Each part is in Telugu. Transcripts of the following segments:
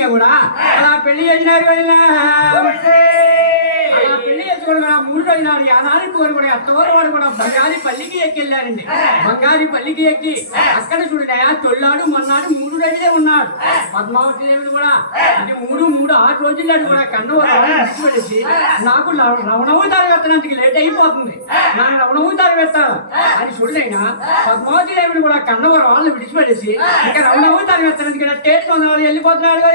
సౌఖ్యంగా కూడా అలా పెళ్ళి చేసినారు. అలా పెళ్ళి చేసుకుని కూడా మూడు రోజులు యానాది కోరి కూడా అత్తవారు వాడు కూడా బంగారి పల్లికి ఎక్కి వెళ్ళారండి బంగారి పల్లికి ఎక్కి అక్కడ చూడగా తొల్లాడు మన్నాడు మూడు రోజులే ఉన్నాడు పద్మావతి దేవిని కూడా ఇది మూడు మూడు ఆరు రోజుల్లో కూడా విడిచిపెట్టేసి నాకు లవ- రవణవతారం ఎత్తనందుకు అయిపోతుంది. నాకు రవణవతారం ఎత్తాలి అని చూడలేనా? పద్మావతి దేవిని కూడా కన్నవారు వాళ్ళు విడిచిపెట్టేసి ఇంకా రవణవతారం ఎత్తనందుకు టేట్ కొందరు వెళ్ళిపోతున్నాడు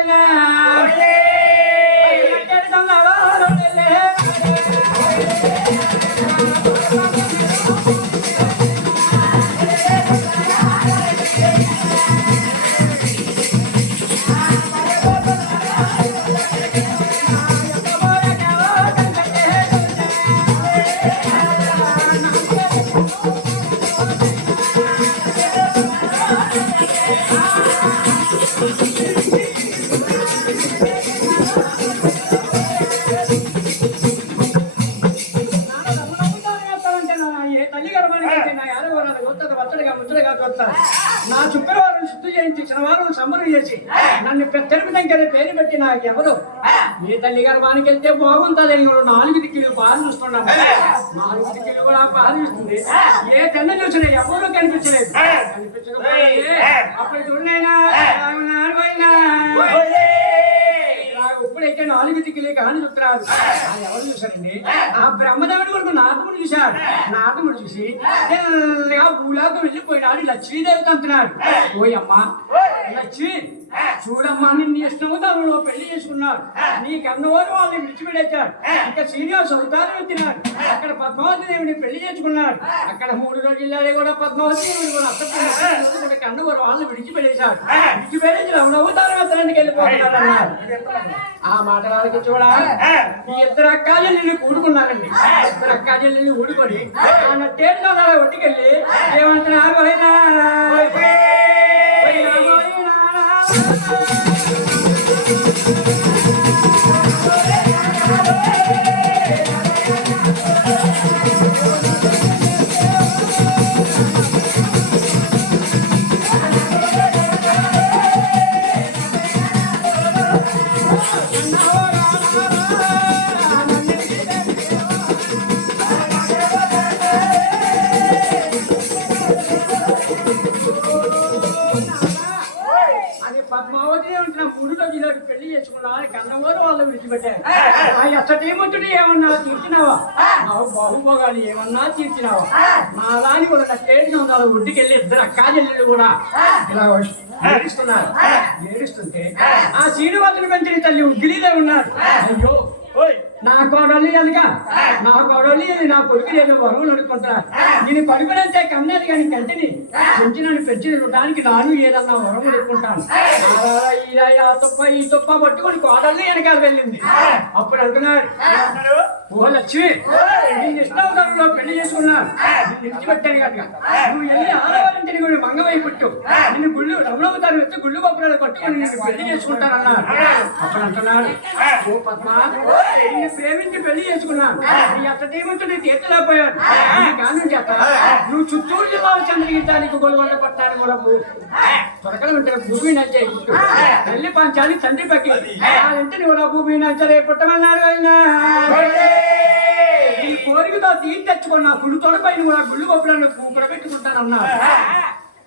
నన్ను దగ్గర పేరు పెట్టి నాకు ఎవరు? ఏ తల్లి గర్భానికి వెళ్తే బాగుంటుందని కూడా నాలుగు దిక్కులు పాలు చూస్తున్నాము నాలుగు దిక్కులు కూడా పాలు చూస్తుంది. ఏ తెల్ల చూసినా ఎవరు కనిపించలేదు. కనిపించకపోతే అప్పుడు చూడనైనా ఇప్పుడైతే నాలుగు దిక్కులే కాని చూస్తున్నారు ఎవరు చూశారండి? ఆ. బ్రహ్మదేవుడు కొడుకు నారదముడు చూశాడు. నారదముడు చూసి తెల్లగా భూలోకి వెళ్ళిపోయినాడు లక్ష్మీదేవి తంతున్నాడు ఓయమ్మా లక్ష్మి చూడమ్మా నిన్ను ఇష్టము తనలో పెళ్ళి చేసుకున్నాడు నీ కన్నవారు వాళ్ళని విడిచిపెట్టేశాడు ఇంకా శ్రీనివాస్ అవతారం ఎత్తినాడు అక్కడ పద్మావతి దేవిని పెళ్ళి చేసుకున్నాడు అక్కడ మూడు రోజుల్లోనే కూడా పద్మావతి దేవిని కూడా అసలు కూడా కన్నవారు వాళ్ళని రమణ అవతారం ఎత్తడానికి వెళ్ళిపోతున్నాడు అన్నారు. ఆ మాట వాళ్ళకి చూడ? ఈ ఇద్దరు అక్కాజలు నిన్ను కూడుకున్నారండి. ఇద్దరు అక్కాజలు నిన్ను ఊడుకొని ఆ. నట్టేడు ఒట్టికెళ్ళి ఏమంటున్నారు? అయినా ఎచ్చటేముంటుడు ఏమన్నా తీర్చినావా? నా బాహుభోగాలు ఏమన్నా తీర్చినావా? నా దాని కూడా నా స్టేజ్ ఉండాలి ఒడ్డుకి వెళ్ళి ఇద్దరు అక్కా చెల్లెళ్ళు కూడా ఇలా ఏడుస్తున్నారు. ఏడుస్తుంటే ఆ. శ్రీనివాసుని పెంచిన తల్లి ఉగ్గిలిదే ఉన్నారు. అయ్యో నా కోడలు ఎలుగా నా కోడలు ఎలు నా కొడుకు ఏదో వరములు అనుకుంటా. నేను పడుకునంతే కన్నది కానీ కంటిని పెంచి నన్ను పెంచి దానికి నాను ఏదన్నా వరం అనుకుంటాను ఇలా తుప్ప ఈ తుప్ప పట్టుకొని కోడల్ని వెనకాల వెళ్ళింది. అప్పుడు అనుకున్నాడు ఓ లక్ష్మి నేను ఇష్టావతారంలో పెళ్ళి చేసుకున్నాను ఇంటి పెట్టాను కనుక నువ్వు వెళ్ళి ఆడవాళ్ళంటే తిరిగి మంగమై పుట్టు. నిన్ను గుళ్ళు రమణవతారం వచ్చి గుళ్ళు గొప్పరాలు కట్టుకొని నేను పెళ్ళి చేసుకుంటానన్నాడు. అప్పుడు అంటున్నాడు ఓ పద్మ ప్రేమించి పెళ్ళి చేసుకున్నాను. నీ అత్త దేవంతుడు తీర్చలేకపోయాడు నీ కారణం చేత నువ్వు చిత్తూరు జిల్లా చంద్రగీతానికి గొడవలు పట్టాను కూడా త్వరకలు ఉంటే భూమి నచ్చే తల్లి పంచాలి తండ్రి పక్కి. ఇంటిని కూడా భూమి నచ్చలే పుట్టమన్నారు కోరికతో తీర్చి తెచ్చుకున్న గుళ్ళు తొడపైన కూడా గుళ్ళు గొప్పలను కూడబెట్టుకుంటానన్నారు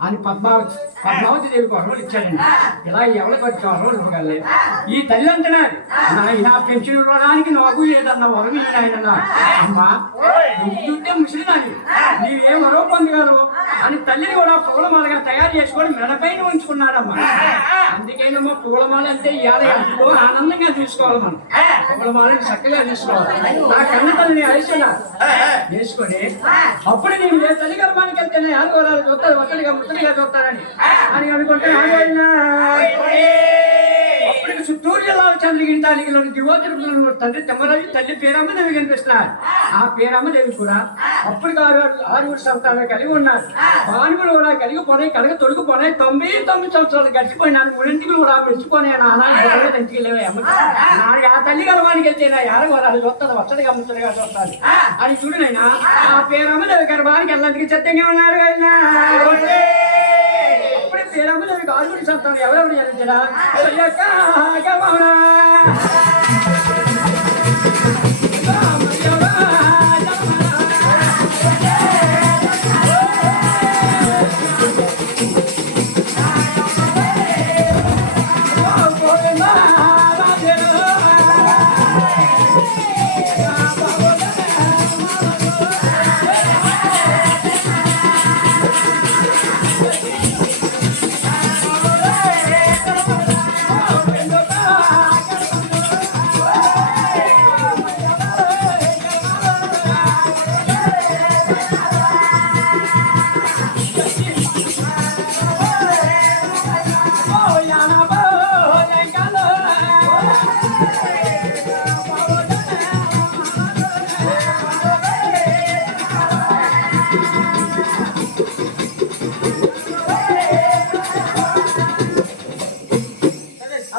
అని పద్మావతి పద్మావతి దేవి వరవలు ఇచ్చాడండి. ఇలా ఎవరికి వచ్చి వరవలు ఇవ్వగలలేదు ఈ తల్లి అంటున్నారు నాయన పెన్షన్ ఇవ్వడానికి నాకు లేదన్న వరం ఆయన అమ్మా నువ్వు చూస్తే నీవేం వరవ పొందగలవు అని తల్లిని కూడా పూలమాలగా తయారు చేసుకొని మెడపైన ఉంచుకున్నాడమ్మా. అందుకేనేమో పూలమాల అంటే ఇవాళ ఆనందంగా తీసుకోవాలి మనం. పూలమాలని చక్కగా తీసుకోవాలి నా కన్న తల్లిని అరిసిన వేసుకొని అప్పుడు నేను ఏ తల్లి గర్భానికి వెళ్తేనే ఆదివారాలు చూస్తారు ఒక్కడిగా ముట్టడిగా చూస్తారని. అని అనుకుంటే చిత్తూరు జిల్లాలో దివోతిరుపులను తండ్రి తిమ్మరాజు తల్లి పేరమ్మదేవి కనిపిస్తున్నారు. ఆ పేరమ్మదేవి కూడా అప్పటికి ఆరు ఆరుగురు సంవత్సరాలు కలిగి ఉన్నారు. భానుగులు కూడా కలిగి పోనాయి కలగ తొడుగు పోనాయి తొంభై తొమ్మిది సంవత్సరాలు గడిచిపోయినారు. మూడింటికి కూడా మెచ్చిపోయినాయి నాన్న నాడు ఆ. తల్లి గర్భానికి వెళ్తే నా యారగోరాలు చూస్తుంది వస్తడిగా ముచ్చడిగా చూస్తారు అని చూడనైనా ఆ. పేరమ్మదేవి గర్భానికి వెళ్ళడానికి సిద్ధంగా ఉన్నారు కదా అప్పుడు పేరమ్మదేవి ఆరుగురి సంతానం ఎవరెవరు జరించరా?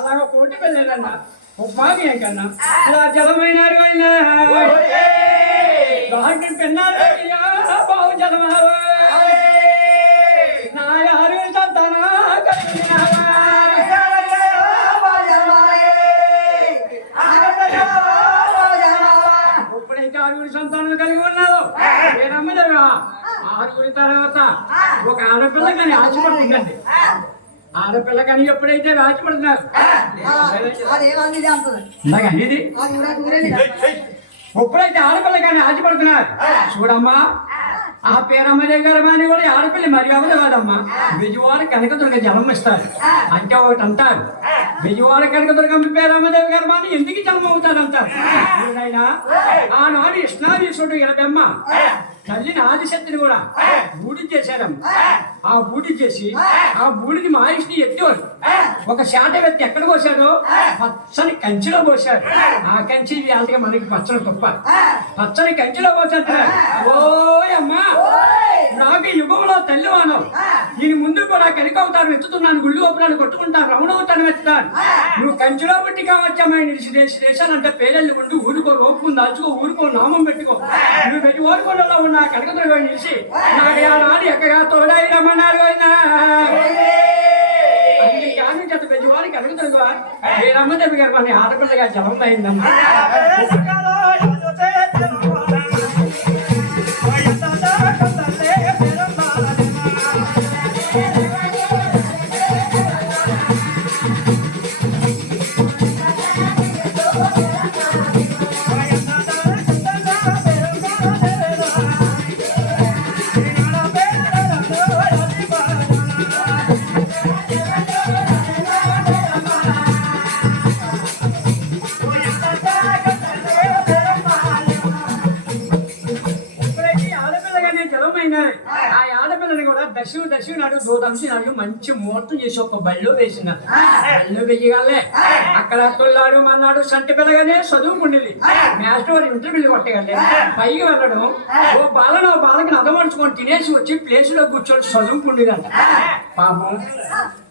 అలాగ కోటి వెళ్ళానన్న ఉపాధి కన్నా ఇలా జలమైన రాటి పిన్నారు బాగు జలమావు నా యారు సంతాన కలిగినావా. ఎప్పుడైతే ఆరుగురి సంతానం కలిగి ఉన్నావు. నేనమ్మదేవా ఆరుగురి తర్వాత ఒక ఆడపిల్ల కానీ ఆశపడుతుందండి. ఆడపిల్ల కానీ ఎప్పుడైతే ఇందాక అనేది ఎప్పుడైతే ఆడపిల్ల కానీ ఆశపడుతున్నారు చూడమ్మా ఆ పేరమ్మదేవి గారు అని కూడా ఆడపిల్ల మరి అవ్వదు కాదమ్మా? విజయవాడ కనకదుర్గ జన్మ ఇస్తారు. అంటే ఒకటి అంటారు. విజయవాడ కనకదుర్గమ్మ పేరమ్మదేవి గారు అని ఎందుకు జన్మ అవుతారు అంటారు ఆనాడు ఇష్ణాదీశ్వరుడు ఎడబెమ్మ. తల్లిని ఆదిశక్తిని కూడా బూడి చేశారమ్మ. ఆ బూడి చేసి ఆ బూడిని మహేష్ని ఎత్తేవారు. ఒక శాట ఎత్తి ఎక్కడ పోసాడో పచ్చని కంచిలో పోశారు ఆ కంచి వాళ్ళకి మనకి పచ్చని తుప్ప పచ్చని కంచిలో పోసాడు ఓయమ్మా నాకు యుగంలో తల్లి వానం దీని ముందు కూడా కనికవుతారు ఎత్తుతున్నాను గుళ్ళు గోపురాలు కొట్టుకుంటాను రమణవుతాను ఎత్తుతాను. నువ్వు కంచిలో పుట్టి కావచ్చమ్మా నిలిచి దేశ దేశాలు అంటే పేరెళ్ళి ఉండి ఊరుకో రోపు దాచుకో ఊరుకో నామం పెట్టుకో. నువ్వు పెట్టి ఓరుకోవడంలో ఉన్న కనకదుర్గ నిలిచి నాడు ఎక్కగా తోడై రమ్మన్నారు అయినా అన్ని కాని చేత పెద్దవాడికి కనకదుర్గ ఏ రమ్మదేవి గారు మన ఆడపిల్లగా జలం అయిందమ్మా ఆడపిల్లగానే ఆ ఆడపిల్లని కూడా దశు దశ నాడు దూదంశి నాడు మంచి ముహూర్తం చేసి ఒక బళ్ళు వేసినారు బళ్ళు వెయ్యగాలే అక్కడ తొల్లాడు మన్నాడు సంటి పిల్లగానే చదువుకుండేది. మాస్టర్ వారి ఇంటర్వ్యూలు కొట్టగలే పైకి వెళ్ళడం ఓ బాలను ఓ బాలకి నదమర్చుకొని తినేసి వచ్చి ప్లేస్లో కూర్చొని చదువుకుండేదంట. పాపం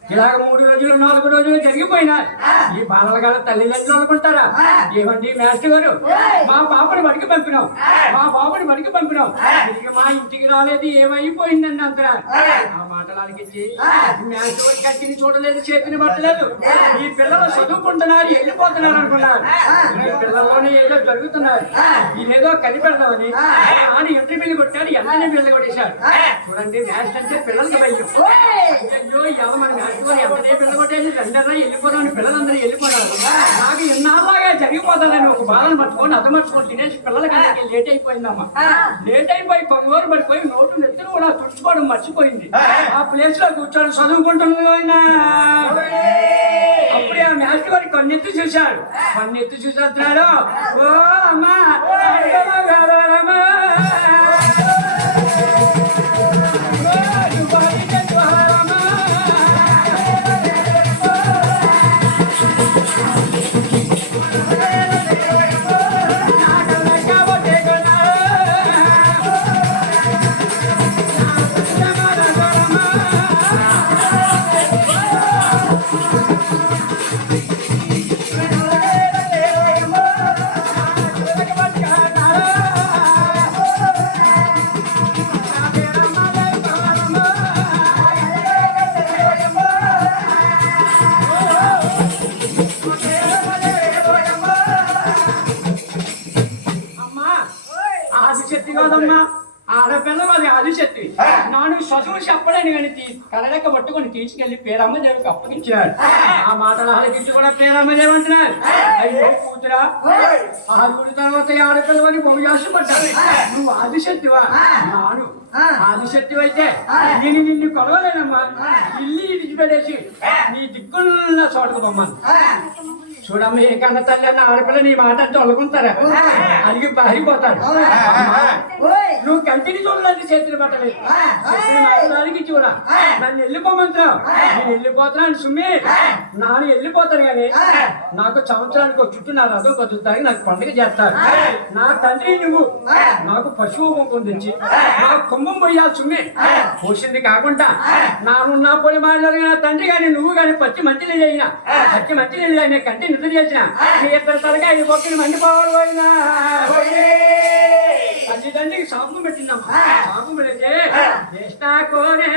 ఇలాగ మూడు రోజులు నాలుగు రోజులు జరిగిపోయినాయి ఈ బాలల గారు తల్లిదండ్రులు అనుకుంటారా? ఏమండి మాస్టర్ గారు? మా పాపని బడికి పంపినాం మా పాపని బడికి పంపినాం మా ఇంటికి రాలేదు ఏమైపోయిందండి అంత కత్తిని చూడలేదు చేతిని పట్టలేదు ఈ పిల్లలు చదువుకుంటున్నారు వెళ్ళిపోతున్నారు అనుకున్నారు. ఈ పిల్లల్లోనే ఏదో జరుగుతున్నారు. ఈయనేదో కనిపెడదామని ఆడి ఎంట్రీ బిల్లు కొట్టాడు ఎంతనే బిల్లు కొట్టేశాడు. చూడండి మాస్టర్ అంటే పిల్లలకి భయం. అయ్యో మన మ్యాచ్ ఎంతనే పిల్ల కొట్టేసి రెండన్నా వెళ్ళిపోదాం అని పిల్లలందరూ వెళ్ళిపోయారు నాకు ఎన్నాళ్ళగా జరిగిపోతానని ఒక బాధను పట్టుకొని అర్థం పట్టుకొని తినేసి పిల్లలకి లేట్ అయిపోయిందమ్మా. లేట్ అయిపోయి కొంగోరు పడిపోయి నోటు నెత్తులు కూడా తుడుచుకోవడం మర్చిపోయింది. ఆ ప్లేస్లో కూర్చొని చదువుకుంటున్నాడు ఆయన. అప్పుడే ఆ మ్యాచ్ గారు కన్నెత్తి చూశాడు. కన్నెత్తి చూసేస్తున్నాడు. ఓ అమ్మా అమ్మా. చదువు చెప్పలేను కానీ తీ కడలెక్క పట్టుకొని తీసుకెళ్ళి పేరమ్మ దేవికి అప్పగించాడు ఆ మాటలు ఆలకించి కూడా పేరమ్మ దేవి అంటున్నారు అయ్యో కూతురా ఆరుగురి తర్వాత ఈ ఆడపిల్లవని బహు ఆశపడ్డాడు నువ్వు ఆదిశక్తివా? నాను. ఆదిశక్తి అయితే నేను నిన్ను కొలవలేనమ్మా. ఇల్లు ఇడిచిపెట్టేసి నీ దిక్కున్న చోటకు పొమ్మను చూడమ్మ ఏ కన్న తల్లి అన్న ఆడపిల్ల నీ మాట అంటే వలుకుంటారా అడిగి పారిపోతాడు నువ్వు కంటిని చూడలేదు చేతులు పట్టలేదు. మాటలకి చూడ? నన్ను వెళ్ళిపోమంటావు నేను వెళ్ళిపోతున్నాను సుమ్మి. నాన్న వెళ్ళిపోతాను కానీ నాకు సంవత్సరానికి ఒక చుట్టూ నా రథం బతుకుతాయి నాకు పండుగ చేస్తారు. నా తండ్రి నువ్వు. నాకు పశువు కుంకుమ తెచ్చి నా కుంభం పోయాలి సుమ్మి. పోసింది కాకుండా నాను నా పోయి మాట్లాడి నా తండ్రి కానీ నువ్వు కానీ పచ్చి మంచి నీళ్ళు అయినా పచ్చి మంచి నీళ్ళు అయినా కంటి యుద్ధం చేసిన? నీ ఇద్దరు తరగా ఈ పొక్కని మండిపోవాలి పోయినా. అది తండ్రికి పెట్టిందమ్మా. పెట్టిందమ్మ పెడితే కృష్ణ కోరే